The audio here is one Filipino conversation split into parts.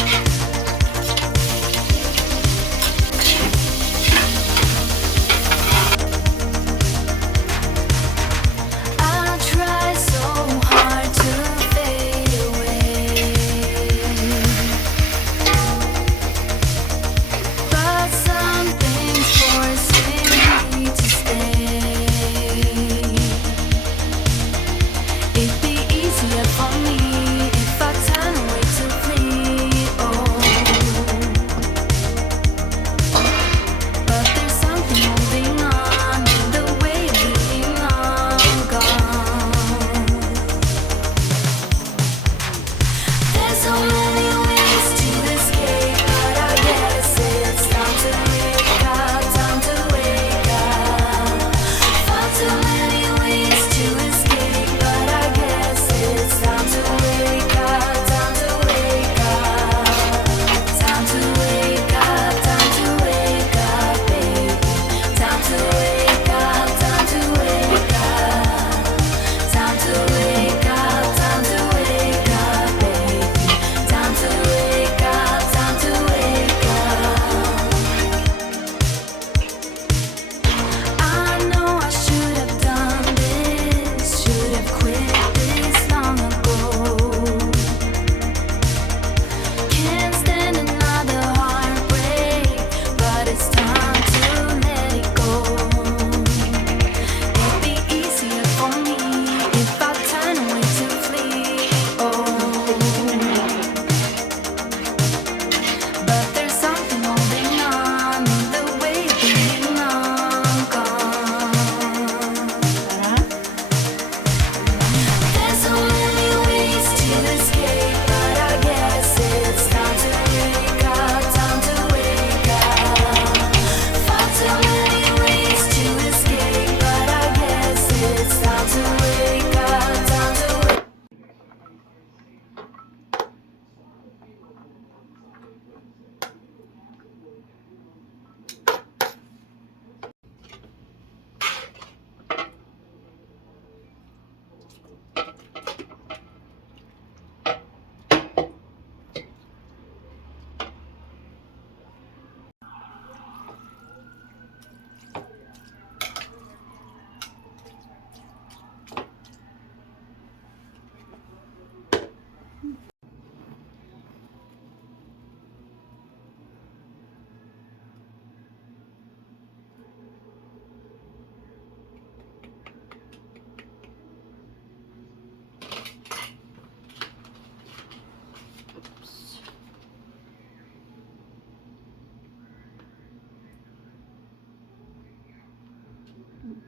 Yeah.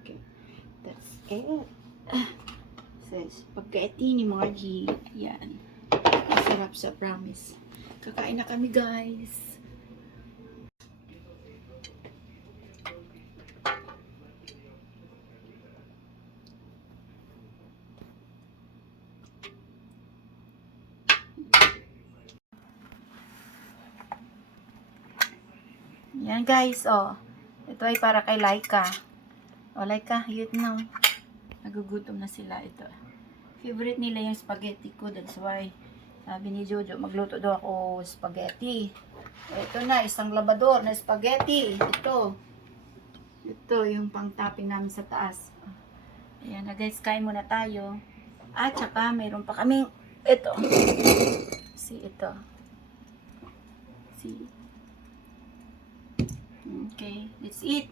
Okay. That's it. Says spaghetti ni Margie. Yan. Masarap siya, promise. Kakain na kami, guys. Yan guys, oh. Ito ay para kay Laika. Oh, Laika, yun na. Nagugutom na sila ito. Favorite nila yung spaghetti ko, that's why sabi ni Jojo, magluto daw ako spaghetti. Ito na, isang labador na spaghetti. Ito. Ito, yung pang-topping namin sa taas. Ayan na guys, kain muna tayo. At saka, mayroon pa kaming ito. Si ito. Si. Okay, let's eat.